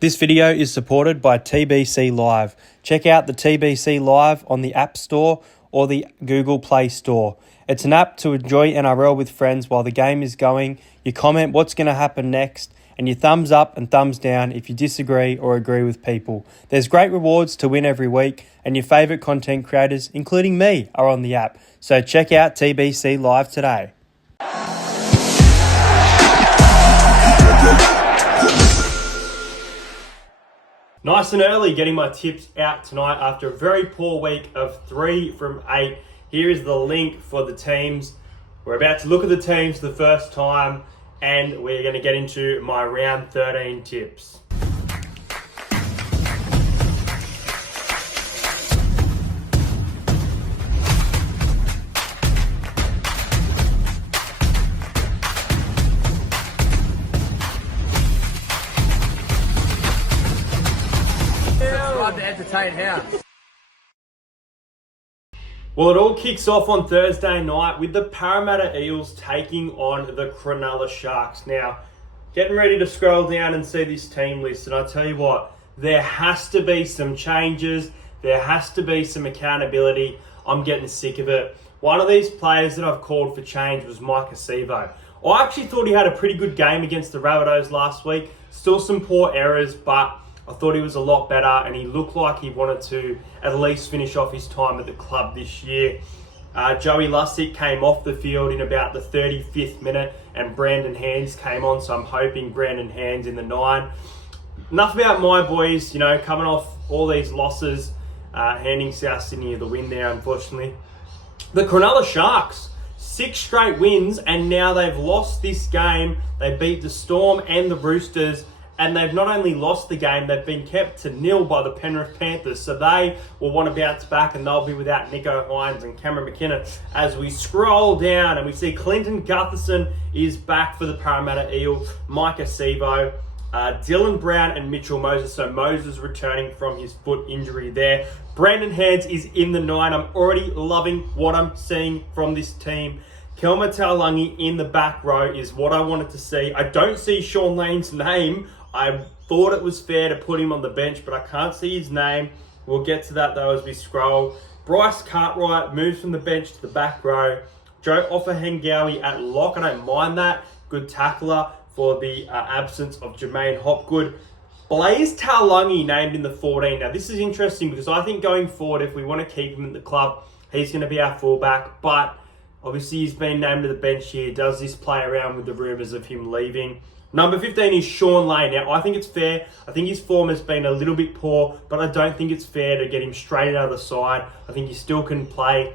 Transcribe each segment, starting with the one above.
This video is supported by TBC Live. Check out the TBC Live on the App Store or the Google Play Store. It's an app to enjoy NRL with friends while the game is going. You comment what's going to happen next, and you thumbs up and thumbs down if you disagree or agree with people. There's great rewards to win every week, and your favourite content creators, including me, are on the app. So check out TBC Live today. Nice and early getting my tips out tonight after a very poor week of 3 from 8. Here is the link for the teams. We're about to look at the teams for the first time, and we're going to get into my round 13 tips. Well, it all kicks off on Thursday night with the Parramatta Eels taking on the Cronulla Sharks. Now, getting ready to scroll down and see this team list, and I tell you what, there has to be some changes. There has to be some accountability. I'm getting sick of it. One of these players that I've called for change was Mike Acevo. I actually thought he had a pretty good game against the Rabbitohs last week. Still some poor errors, but I thought he was a lot better, and he looked like he wanted to at least finish off his time at the club this year. Joey Lussick came off the field in about the 35th minute, and Brandon Hands came on, so I'm hoping Brandon Hands in the 9. Enough about my boys, coming off all these losses, handing South Sydney the win there, unfortunately. The Cronulla Sharks, 6 straight wins, and now they've lost this game. They beat the Storm and the Roosters, and they've not only lost the game, they've been kept to 0 by the Penrith Panthers. So they will want to bounce back, and they'll be without Nicho Hynes and Cameron McKinnon. As we scroll down and we see Clinton Gutherson is back for the Parramatta Eels, Mike Acevo, Dylan Brown and Mitchell Moses. So Moses returning from his foot injury there. Brandon Hands is in the 9. I'm already loving what I'm seeing from this team. Kelma Taulagi in the back row is what I wanted to see. I don't see Sean Lane's name. I thought it was fair to put him on the bench, but I can't see his name. We'll get to that though as we scroll. Bryce Cartwright moves from the bench to the back row. Joe Offahengawi at lock. I don't mind that. Good tackler for the absence of Jermaine Hopgood. Blaze Taulagi named in the 14. Now this is interesting because I think going forward, if we want to keep him at the club, he's going to be our fullback. But obviously he's been named to the bench here. Does this play around with the rumours of him leaving? Number 15 is Sean Lane. Now, I think it's fair. I think his form has been a little bit poor, but I don't think it's fair to get him straight out of the side. I think he still can play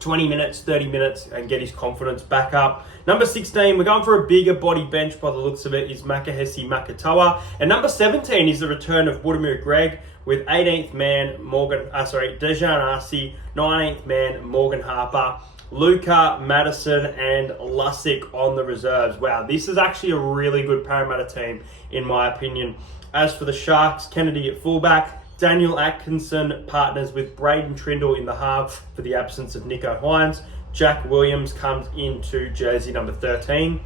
20 minutes, 30 minutes and get his confidence back up. Number 16, we're going for a bigger body bench by the looks of it, is Makahesi Makatoa. And number 17 is the return of Woodamir Greg with 18th man Dejan Arce, 19th man Morgan Harper, Luca, Madison, and Lussick on the reserves. Wow, this is actually a really good Parramatta team, in my opinion. As for the Sharks, Kennedy at fullback, Daniel Atkinson partners with Braden Trindle in the half for the absence of Nicho Hynes. Jack Williams comes into jersey number 13.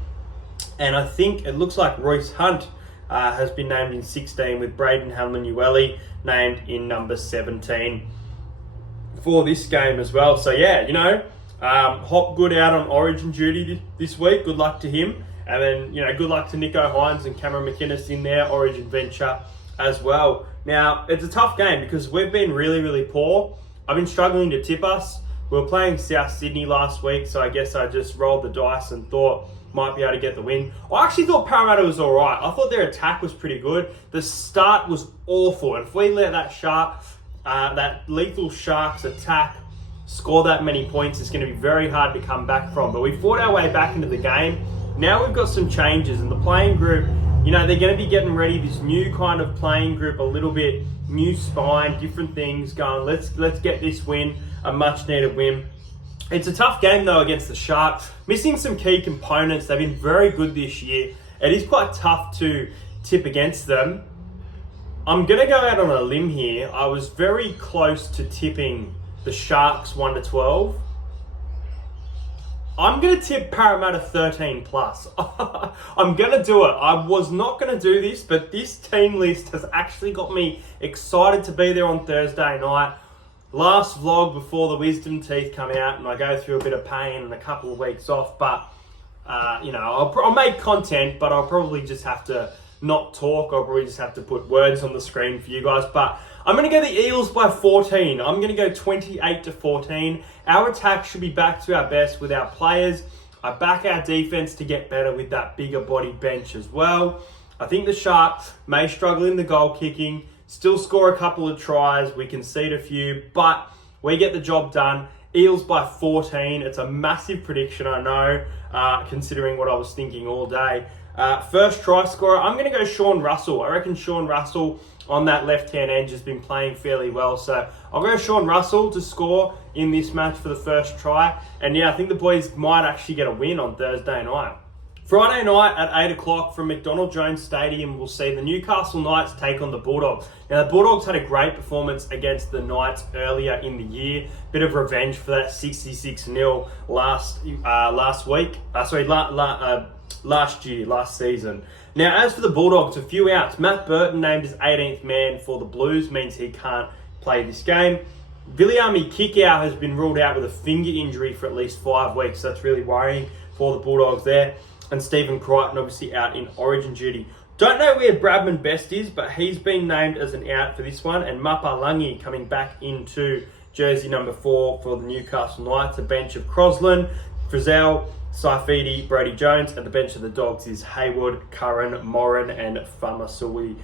And I think it looks like Royce Hunt has been named in 16 with Braden Halmanueli named in number 17 for this game as well. So yeah, Hopgood out on Origin duty this week. Good luck to him. And then, good luck to Nicho Hynes and Cameron McInnes in their Origin venture as well. Now, it's a tough game because we've been really, really poor. I've been struggling to tip us. We were playing South Sydney last week, so I guess I just rolled the dice and thought might be able to get the win. I actually thought Parramatta was all right. I thought their attack was pretty good. The start was awful. And if we let that lethal Sharks attack score that many points, it's going to be very hard to come back from. But we fought our way back into the game. Now we've got some changes, and the playing group, they're going to be getting ready, this new kind of playing group, a little bit new spine, different things going. Let's get this win, a much needed win. It's a tough game though against the Sharks. Missing some key components. They've been very good this year. It is quite tough to tip against them. I'm going to go out on a limb here. I was very close to tipping the Sharks 1-12. I'm going to tip Parramatta 13 plus. I'm going to do it. I was not going to do this, but this team list has actually got me excited to be there on Thursday night. Last vlog before the wisdom teeth come out and I go through a bit of pain and a couple of weeks off, but I'll make content, but I'll probably just have to not talk. I'll probably just have to put words on the screen for you guys, but I'm going to go the Eels by 14. I'm going to go 28-14. Our attack should be back to our best with our players. I back our defense to get better with that bigger body bench as well. I think the Sharks may struggle in the goal kicking, still score a couple of tries. We concede a few, but we get the job done. Eels by 14. It's a massive prediction, I know, considering what I was thinking all day. First try scorer, I'm going to go Sean Russell. I reckon Sean Russell on that left-hand edge has been playing fairly well. So I'll go Sean Russell to score in this match for the first try. And yeah, I think the boys might actually get a win on Thursday night. Friday night at 8 o'clock from McDonald Jones Stadium, we'll see the Newcastle Knights take on the Bulldogs. Now, the Bulldogs had a great performance against the Knights earlier in the year. Bit of revenge for that 66-0 last season. Now, as for the Bulldogs, a few outs. Matt Burton named as 18th man for the Blues, means he can't play this game. Viliami Kikau has been ruled out with a finger injury for at least 5 weeks. That's really worrying for the Bulldogs there. And Stephen Crichton obviously out in origin duty. Don't know where Bradman Best is, but he's been named as an out for this one. And Mapalangi coming back into jersey number 4 for the Newcastle Knights. A bench of Crosland, Frizzell, Saifidi, Brody Jones. At the bench of the Dogs is Haywood, Curran, Morin and Famasui.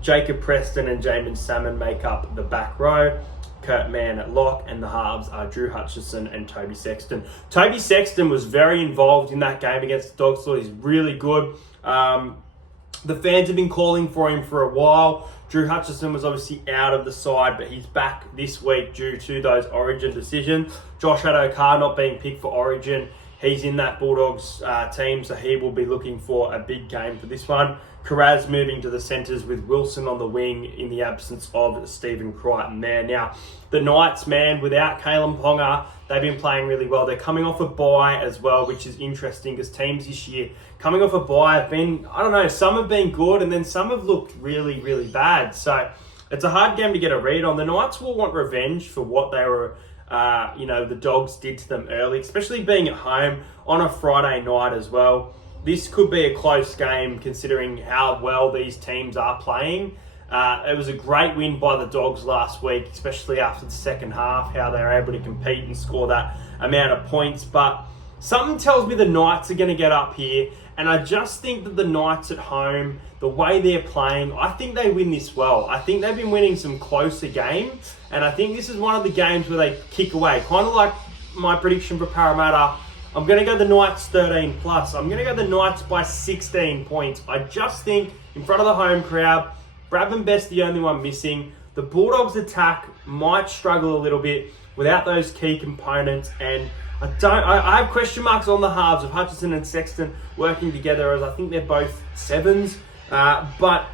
Jacob Preston and Jamin Salmon make up the back row. Kurt Mann at lock, and the halves are Drew Hutchison and Toby Sexton. Toby Sexton was very involved in that game against the Dogs, so he's really good. The fans have been calling for him for a while. Drew Hutchison was obviously out of the side, but he's back this week due to those Origin decisions. Josh Adokar not being picked for Origin. He's in that Bulldogs team, so he will be looking for a big game for this one. Karaz moving to the centres with Wilson on the wing in the absence of Stephen Crichton there. Now, the Knights, man, without Kalen Ponga, they've been playing really well. They're coming off a bye as well, which is interesting because teams this year coming off a bye have been, some have been good and then some have looked really, really bad. So it's a hard game to get a read on. The Knights will want revenge for what they were the Dogs did to them early, especially being at home on a Friday night as well. This could be a close game considering how well these teams are playing. It was a great win by the Dogs last week, especially after the second half, how they were able to compete and score that amount of points. But something tells me the Knights are going to get up here, and I just think that the Knights at home, the way they're playing, I think they win this well. I think they've been winning some closer games, and I think this is one of the games where they kick away. Kind of like my prediction for Parramatta. I'm going to go the Knights 13 plus. I'm going to go the Knights by 16 points. I just think in front of the home crowd, Bradman Best the only one missing. The Bulldogs attack might struggle a little bit without those key components, and I have question marks on the halves of Hutchison and Sexton working together, as I think they're both sevens. But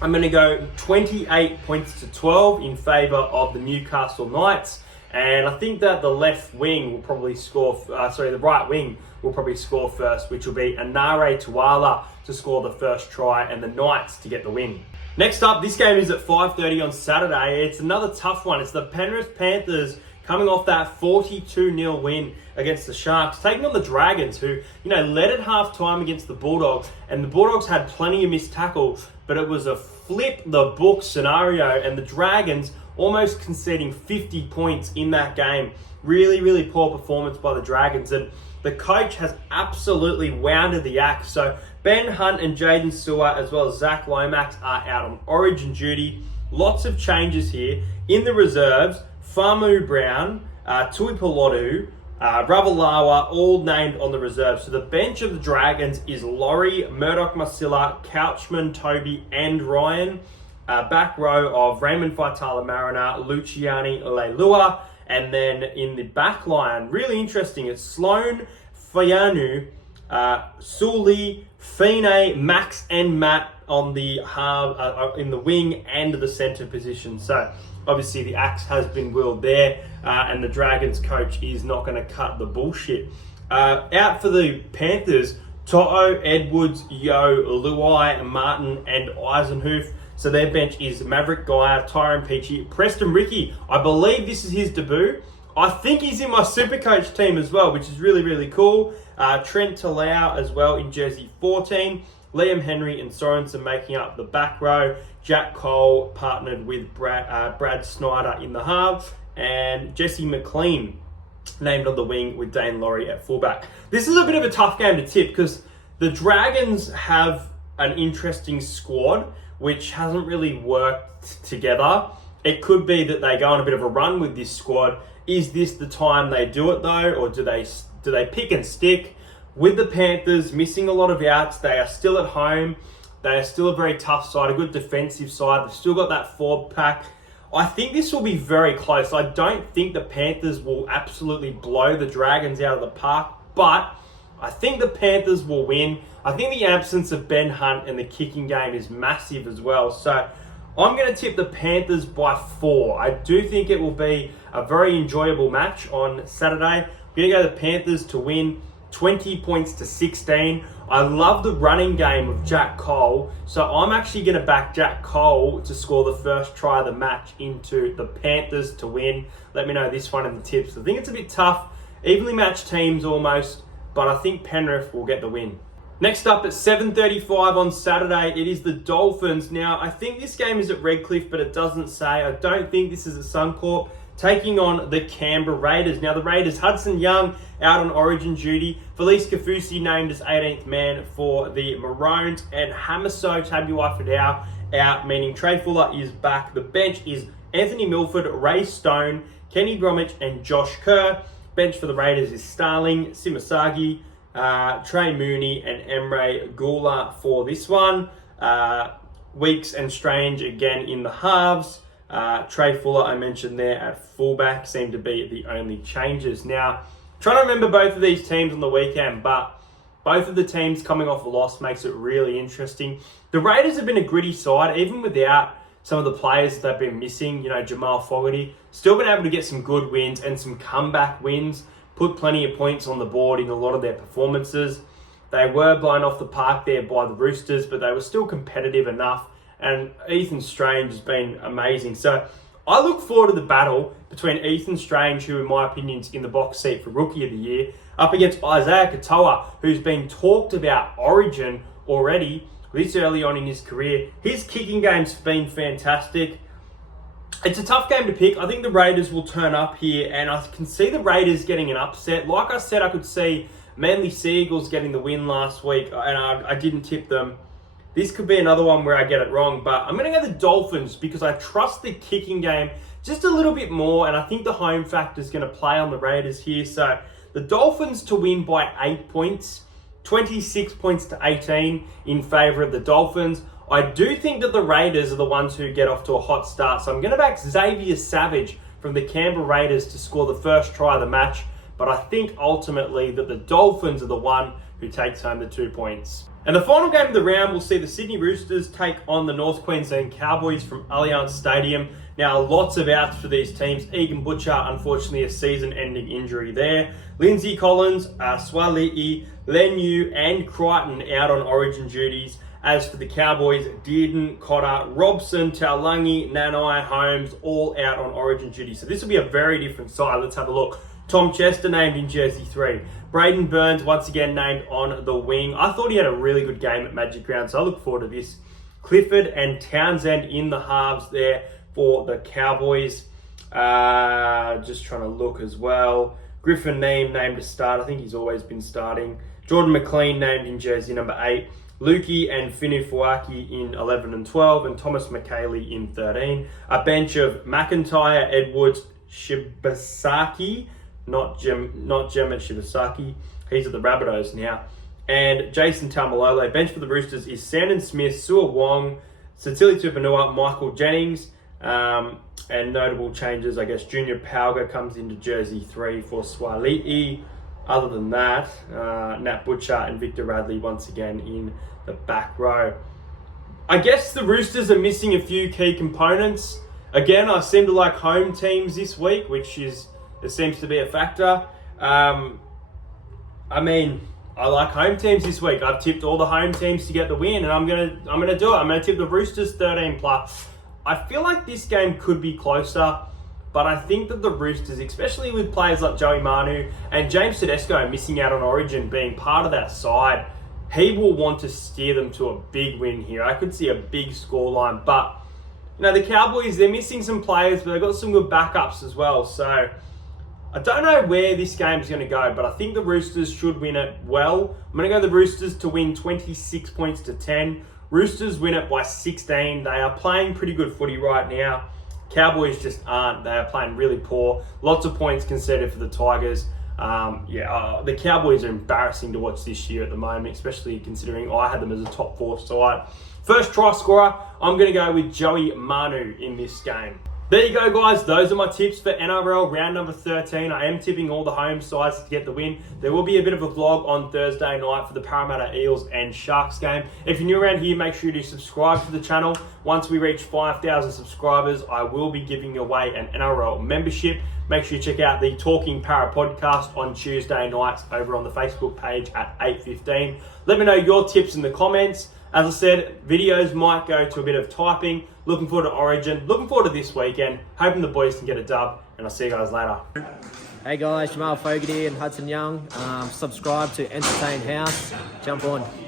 I'm going to go 28 points to 12 in favour of the Newcastle Knights. And I think that the left wing will probably score, the right wing will probably score first, which will be Nrl Round to score the first try and the Knights to get the win. Next up, this game is at 5:30 on Saturday. It's another tough one. It's the Penrith Panthers coming off that 42-0 win against the Sharks, taking on the Dragons, who, led at half-time against the Bulldogs, and the Bulldogs had plenty of missed tackles, but it was a flip-the-book scenario, and the Dragons almost conceding 50 points in that game. Really, really poor performance by the Dragons, and the coach has absolutely wounded the axe. So Ben Hunt and Jaden Sewer, as well as Zach Lomax, are out on Origin duty. Lots of changes here. In the reserves, Famu Brown, Tui Pilotu, Ravalawa, all named on the reserve. So the bench of the Dragons is Laurie, Murdoch Masilla, Couchman, Toby, and Ryan. Back row of Raymond Faitala Mariner, Luciani Leilua, and then in the back line, really interesting, it's Sloan Fayanu, Sully, Fine, Max, and Matt on the half in the wing and the centre position. So obviously the axe has been whirled there, and the Dragons coach is not going to cut the bullshit. Out for the Panthers, To'o, Edwards, Yo, Luai, Martin, and Eisenhuth. So their bench is Maverick Guy, Tyrone Peachy, Preston Ricky. I believe this is his debut. I think he's in my Supercoach team as well, which is really, really cool. Trent Talau as well in jersey 14. Liam Henry and Sorensen making up the back row. Jack Cole partnered with Brad Snyder in the half. And Jesse McLean named on the wing with Dane Laurie at fullback. This is a bit of a tough game to tip because the Dragons have an interesting squad which hasn't really worked together. It could be that they go on a bit of a run with this squad. Is this the time they do it though, or do they pick and stick? With the Panthers missing a lot of outs, they are still at home. They are still a very tough side, a good defensive side. They've still got that forward pack. I think this will be very close. I don't think the Panthers will absolutely blow the Dragons out of the park, but I think the Panthers will win. I think the absence of Ben Hunt and the kicking game is massive as well. So I'm going to tip the Panthers by 4. I do think it will be a very enjoyable match on Saturday. I'm going to go the Panthers to win 20 points to 16. I love the running game of Jack Cole, so I'm actually going to back Jack Cole to score the first try of the match into the Panthers to win. Let me know this one in the tips. I think it's a bit tough, evenly matched teams almost, but I think Penrith will get the win. Next up at 7:35 on Saturday, it is the Dolphins. Now, I think this game is at Redcliffe, but it doesn't say. I don't think this is at Suncorp, taking on the Canberra Raiders. Now, the Raiders, Hudson Young out on origin duty. Felice Kafusi named as 18th man for the Maroons. And Hamiso Tabuai-Fidau out, meaning Trey Fuller is back. The bench is Anthony Milford, Ray Stone, Kenny Bromwich, and Josh Kerr. Bench for the Raiders is Starling, Simasagi, Trey Mooney, and Emre Gula for this one. Weeks and Strange again in the halves. Trey Fuller, I mentioned there at fullback, seem to be the only changes. Now, trying to remember both of these teams on the weekend, but both of the teams coming off a loss makes it really interesting. The Raiders have been a gritty side, even without some of the players that they've been missing. You know, Jamal Fogarty, still been able to get some good wins and some comeback wins, put plenty of points on the board in a lot of their performances. They were blown off the park there by the Roosters, but they were still competitive enough. And Ethan Strange has been amazing. So I look forward to the battle between Ethan Strange, who in my opinion is in the box seat for Rookie of the Year, up against Isaiah Katoa, who's been talked about Origin already this early on in his career. His kicking game's been fantastic. It's a tough game to pick. I think the Raiders will turn up here, and I can see the Raiders getting an upset. Like I said, I could see Manly Seagulls getting the win last week, and I didn't tip them. This could be another one where I get it wrong, but I'm going to go the Dolphins because I trust the kicking game just a little bit more, and I think the home factor is going to play on the Raiders here. So the Dolphins to win by 8 points, 26 points to 18 in favour of the Dolphins. I do think that the Raiders are the ones who get off to a hot start, so I'm going to back Xavier Savage from the Canberra Raiders to score the first try of the match, but I think ultimately that the Dolphins are the one who takes home the 2 points. And the final game of the round will see the Sydney Roosters take on the North Queensland Cowboys from Allianz Stadium. Now, lots of outs for these teams. Egan Butcher, unfortunately, a season-ending injury there. Lindsay Collins, Swali'i, Leniu, and Crichton out on origin duties. As for the Cowboys, Dearden, Cotter, Robson, Taulangi, Nanai, Holmes, all out on origin duty. So this will be a very different side. Let's have a look. Tom Chester named in jersey 3. Braden Burns once again named on the wing. I thought he had a really good game at Magic Round, so I look forward to this. Clifford and Townsend in the halves there for the Cowboys. Just trying to look as well. Griffin named to start. I think he's always been starting. Jordan McLean named in jersey number 8. Lukey and Finu-Fuaki in 11 and 12. And Thomas McKaylee in 13. A bench of McIntyre, Edwards, Shibasaki. Not Gemma Shibasaki. He's at the Rabbitohs now. And Jason Taumalolo. Bench for the Roosters is Sandon Smith, Sua Wong, Satili Tupanua, Michael Jennings. And notable changes, I guess, Junior Pauga comes into jersey 3 for Swali'i. other than that, Nat Butcher and Victor Radley once again in the back row. I guess the Roosters are missing a few key components. Again, I seem to like home teams this week, it seems to be a factor. I like home teams this week. I've tipped all the home teams to get the win, and I'm gonna do it. I'm gonna tip the Roosters 13+. I feel like this game could be closer, but I think that the Roosters, especially with players like Joey Manu and James Tedesco missing out on Origin being part of that side, he will want to steer them to a big win here. I could see a big scoreline, but the Cowboys, they're missing some players, but they've got some good backups as well. So I don't know where this game's going to go, but I think the Roosters should win it well. I'm going to go the Roosters to win 26 points to 10. Roosters win it by 16. They are playing pretty good footy right now. Cowboys just aren't. They are playing really poor. Lots of points conceded for the Tigers. The Cowboys are embarrassing to watch this year at the moment, especially considering I had them as a top 4 side. First try scorer, I'm going to go with Joey Manu in this game. There you go, guys. Those are my tips for NRL round number 13. I am tipping all the home sides to get the win. There will be a bit of a vlog on Thursday night for the Parramatta Eels and Sharks game. If you're new around here, make sure to subscribe to the channel. Once we reach 5,000 subscribers, I will be giving away an NRL membership. Make sure you check out the Talking Para podcast on Tuesday nights over on the Facebook page at 8:15. Let me know your tips in the comments. As I said, videos might go to a bit of typing. Looking forward to Origin. Looking forward to this weekend. Hoping the boys can get a dub. And I'll see you guys later. Hey guys, Jamal Fogarty and Hudson Young. Subscribe to Entertain House. Jump on.